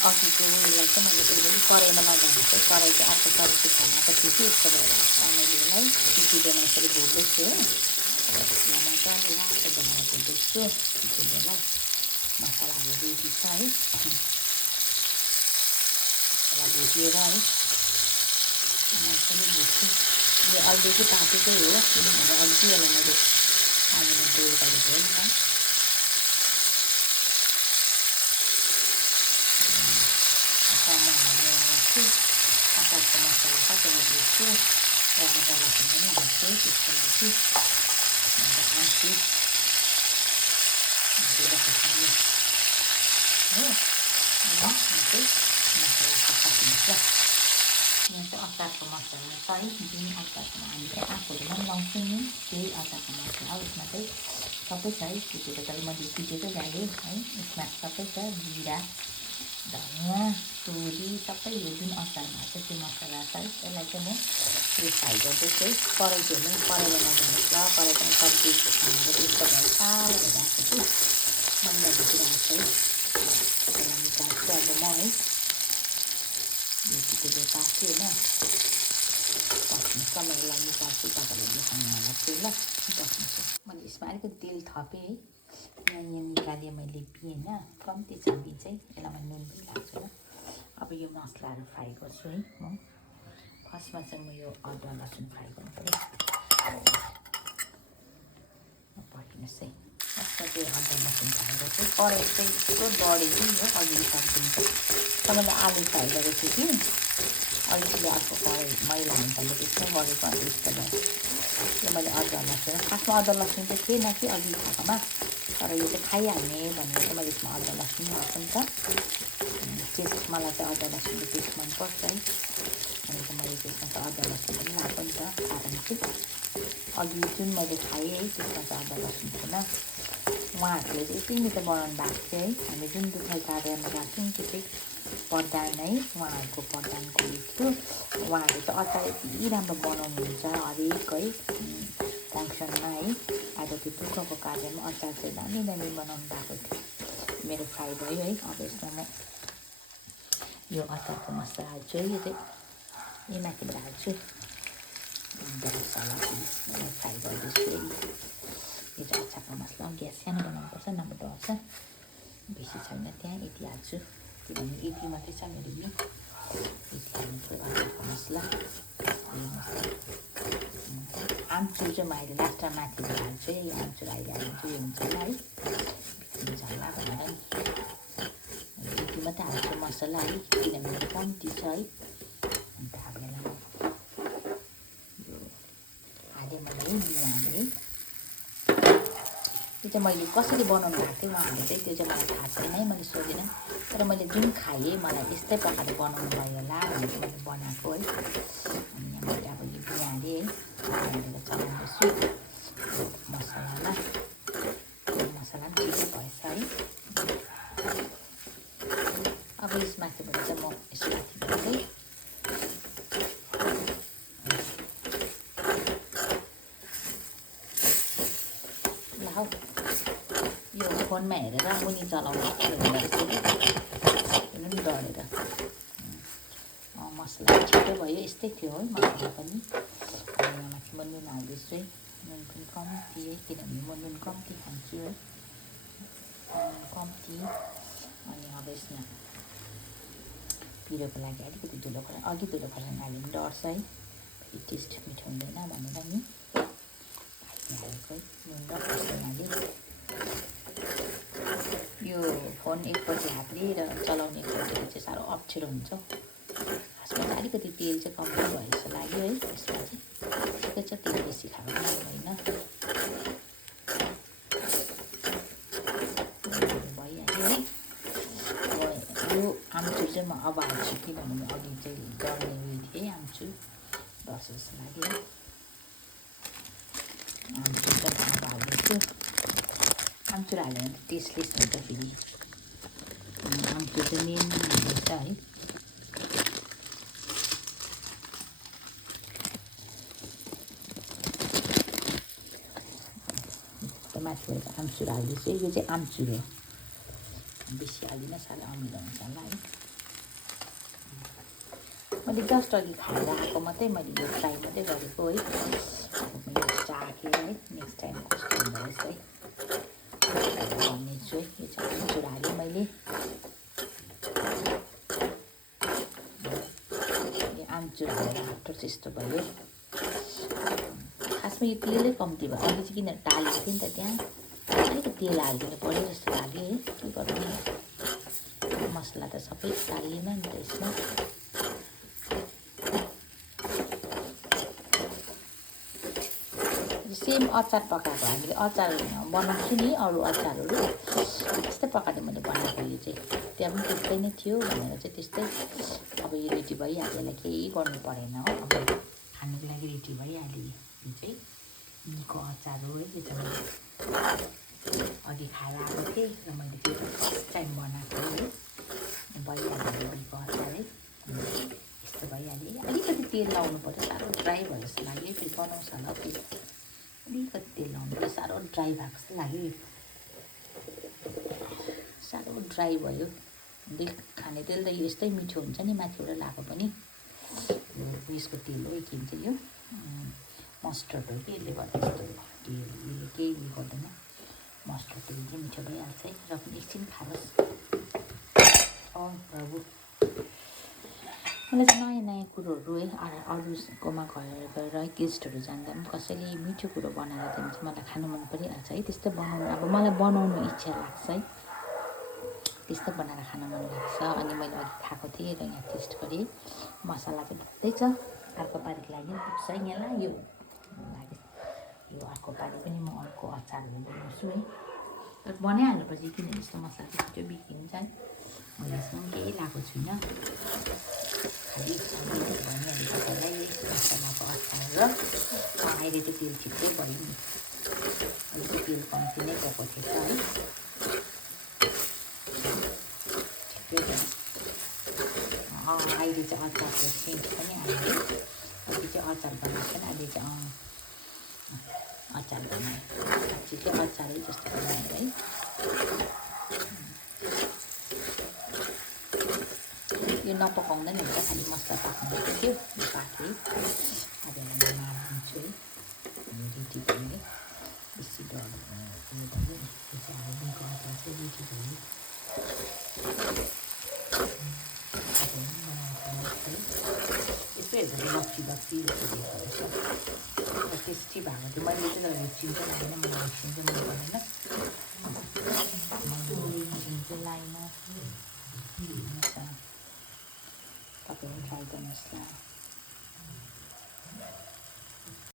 अघिको उयोलाई चाहिँ मैले एकदम कराईमा नजानु चाहिँ कराई चाहिँ अर्को तरिके खानाको थिएँ कि यस्तो भएर मैले यसलाई पिटिँदैन यसरी भुट्दैछु हो यसलाई मजाले रातो बनाएर भुट्दैछु त्यति बेला मसलाहरू रेडी छ है मसला भुटिएर है मजाले भुट्छु यो अलिकति पाकेकै हो किनभने अलिकति बेला मैले पानीमा बोइल गरेको हो नि त अचारको मसला छ त्यसलाई भुट्छु र अदुवा लसुन पनि हाल्छु त्यसको लागि अन्त आम्ची खोर्सानी हो अनि चाहिँ मसला पकाइदिन्छ यहाँ चाहिँ अचारको मसला छ है जुन अचारमा हामी चाहिँ आफूले पनि लाउँछौँ नि त्यही अचारको मसला हो यसमा चाहिँ सबै छ है कुटेको त मैले कुटेकै गएँ है यसमा सबै छ जिरा धनियाँ तोरी सबै यो जुन अचारमा छ त्यो मसला छ यसलाई चाहिँ म यो फ्राई गर्दैछु है कराई चाहिँ हेर्नु कराईमा नजानुहोस् ल कराई पनि सब्जी खानाको त्यस्तो भएर सानो भइरहेको छु मन्दा भुटिरहेको छ है यसलाई निकाल्छु अब म है यो पिटेको पाक्यो होइन पस्नु समयलाई निकाल्छु तपाईँलाई देखाउनु होला चाहिँ ल बस्नुहोस् मैले यसमा अलिकति तेल थपेँ है यहाँ निकालेँ मैले पिएन कम्ती छ कि चाहिँ यसलाई मैले नुन पनि लाग्छु ल अब यो मसलाहरू फ्राई गर्छु है म फर्स्टमा चाहिँ म यो अदुवा लसुन फ्राई गर्नु पऱ्यो पर्खिनुहोस् है फर्स्टमा चाहिँ अदुवा लसुन फ्राई गर्छु कराई चाहिँ यस्तो डढ्यो कि यो अघि सकिन्छ तपाईँले आलु फ्राई गरेको थिएँ कि अलिकति अर्को कराई मैला हुन्छ भने त्यसमै गरेको अन्त यस्तो भयो यो मैले अदुवा लसुन खासमा अदुवा लसुन चाहिँ थिएन कि अघि खाएकोमा तर यो चाहिँ खाइहाल्ने भनेर चाहिँ मैले यसमा अदुवा लसुन हाल्छु नि त टेस्ट मलाई चाहिँ अदुवा लसुनको टेस्ट मनपर्छ है अनि चाहिँ मैले त्यसमा चाहिँ अदुवा लसुन पनि लगाएको नि त कारण चाहिँ अघि जुन मैले खाएँ है त्यसमा चाहिँ अदुवा लसुन थिएन उहाँहरूले चाहिँ यति मिठो बनाउनु भएको थियो है हामी जुन दुखाइ कार्यमा राख्छौँ त्यो चाहिँ प्रधान है उहाँहरूको प्रधानको थियो उहाँहरूले चाहिँ अचार यति राम्रो बनाउनुहुन्छ हरेक है फङ्सनमा है आज त्यो दुःखको कार्यमा अचार चाहिँ दामी दामी बनाउनु भएको थियो मेरो फ्राई भयो है अब यसमा म यो अचारको मसला हाल्छु है यो चाहिँ यही माथिबाट हाल्छु गरम मसला फ्राई गर्दैछु है यो चाहिँ अचारको मसला ग्यास सानो बनाउनुपर्छ नभए डढ्छ बेसी छैन त्यहाँ यति हाल्छु किनभने यति मात्रै छ मेरो नि यति हाल्छु अचारको मसला आमचुर चाहिँ म अहिले लास्टमा माथिबाट हाल्छु है यो आमचुर अहिले हाल्छु यो हुन्छ होला है झल्ला भनेर यति मात्रै हाल्छु मसला है किनभने कम्ती छ है अन्त अब यसलाई यो हालेँ मैले यो हालेँ है त्यो चाहिँ मैले कसरी बनाउनु भएको थियो उहाँहरूले चाहिँ त्यो चाहिँ मलाई थाहा छैन है मैले सोधिनँ तर मैले जुन खाएँ मलाई यस्तै प्रकारले बनाउनु भयो होला भनेर मैले बनाएको है अनि यहाँ मैले अब यो बिहा हालेँ है हालेर चलाउँदैछु मसलामा मसला पनि ठिकै भएछ है अब यसमाथिबाट चाहिँ म यसमाथिबाट चाहिँ यो फोनमा हेरेर मुनि चलाउनु हेर्नु नि डढेर मसला छिटो भयो यस्तै थियो है मसला पनि यहाँ माथि म नुन हाल्दैछु है नुन पनि कम्ती है किनभने म नुन कम्ती खान्छु है कम्ती अनि अब यसमा पिरोको लागि अलिकति धुलो खोर्सानी अघि धुलो खोर्सानी हाल्यो भने डढ्छ है फेरि टेस्ट मिठो हुँदैन भनेर नि हालेको है नुन र खोर्सानी हालेँ यो फोन एकपट्टि हातले र चलाउने एकपट्टिले चाहिँ साह्रो अप्ठ्यारो हुन्छ खासमा चाहिँ अलिकति तेल चाहिँ कम्ती भयो जस्तो लाग्यो है यसमा चाहिँ ठिकै छ तेल बेसी खाएको राम्रो होइन भइहाल्यो है यो आमचुर चाहिँ म अब हाल्छु किनभने अघि चाहिँ डढ्ने उयो थिएँ आमचुर डढ्छ जस्तो लाग्यो आमचुर चाहिँ अब हाल्दैछु आमचुर हाल्यो भने टेस्टलेस हुन्छ फेरि आमचुर चाहिँ मेन हुँदैछ है माथिबाट आमचुर हाल्दैछु यो चाहिँ आमचुर हो बेसी हाल्दिनँ साह्रो अमिलो हुन्छ होला है मैले जस्ट अघि खाएर आएको मात्रै मैले यो ट्राई मात्रै गरेको है। अब मैले चाखेँ है, नेक्स्ट टाइम कस्तो हुँदो रहेछ है भन्नेछु है। यो चाहिँ आमचुर हालेँ मैले, यो आमचुर हालेर आफ्टर चाहिँ यस्तो भयो। खासमा यो तेलै कम्ती भयो, अघि चाहिँ किन टालेको थिएँ नि त त्यहाँ, अलिकति तेल हालिदिनु पऱ्यो जस्तो लाग्यो है। के गर्नु, मसला त सबै टालिएन नि त यसमा। सेम अचार पकाएको, हामीले अचार बनाउँछु नि अरू अचारहरू, त्यस्तै प्रकारले मैले बनाएको। यो चाहिँ त्यहाँ पनि त्यस्तै नै थियो भनेर चाहिँ त्यस्तै अब यो रेडी भइहाल्यो, यसलाई केही गर्नु परेन हो। अब खानुको लागि रेडी भइहाल्यो। यो चाहिँ यीको अचार हो है। यो चाहिँ मैले अघि खाएर आएको थिएँ र मैले त्यो फर्स्ट टाइम बनाएको है। भइहाल्यो यीको अचार है, यस्तो भइहाल्यो। अलिकति तेल लाउनु पऱ्यो, साह्रो ड्राई भयो जस्तो लाग्यो। फेरि बनाउँछ होला फेरि अलिकति तेल लाउनु पऱ्यो, साह्रो ड्राई भएको जस्तो लाग्यो। साह्रो ड्राई भयो। खाने तेल त यस्तै मिठो हुन्छ नि, माथिबाट लगाएको पनि। उयसको तेल हो के भन्छ यो, मस्टर्ड हो कि, यसले गर्दा यस्तो तेल यसले केही उयो गर्दैन। मस्टर्ड तेल चाहिँ मिठो भइहाल्छ है। र पनि एकछिन खानुहोस्। प्रभु, मलाई चाहिँ नयाँ नयाँ कुरोहरू है, अरूकोमा गएर गेस्टहरू जाँदा पनि कसैले मिठो कुरो बनाएर दियो भने चाहिँ मलाई खानु मन परिहाल्छ है। त्यस्तै बनाउनु, अब मलाई बनाउनु इच्छा लाग्छ है, त्यस्तै बनाएर खान मन लाग्छ। अनि मैले अघि खाएको थिएँ र यहाँ टेस्ट गरेँ, मसला चाहिँ भत्तै छ। अर्को पारिको लागि पनि पुग्छ है यहाँलाई। यो लाग्यो, यो अर्को पारि पनि म अर्को अचारहरू बनाउँछु है। तर बनाइहाल्नुपर्छ, किनभने यस्तो मसला चाहिँ छिटो बिग्रिन्छ है। मैले यसमा पनि केही लगाएको छुइनँ, खालि भनिहाल्नु तपाईँलाई मसलाको अचार। र अहिले चाहिँ तेल छिट्टै भयो नि, अहिले चाहिँ तेल कम्ती नै गएको थिएछ है। अहिले चाहिँ अचारको सेन्ट पनि आयो है। अघि चाहिँ अचार बनाएको थिएन, अहिले चाहिँ अचार बनाएँ। साँच्ची चाहिँ अचारै जस्तो बनाएँ है। यो नपकाउँदा नि हुन्छ, खालि मसला पाक्नु थियो, यो पाकेँ। अब यसलाई म हालिदिन्छु है, रेडी भयो। बेसी डर उयो भयो नि, यो चाहिँ हालिदिएको अचार चाहिँ रेडी भयो। यस्तो हेर्दा लप्ची लप्ची जस्तो दिएको रहेछ, टेस्टी भएको थियो। मैले चाहिँ तर हुचिङ चाहिँ लाएन, मैले हुचिङ चाहिँ मन परेन, मैले हुचिङ चाहिँ लाइन। तपाईँहरू ट्राई गर्नुहोस् ल।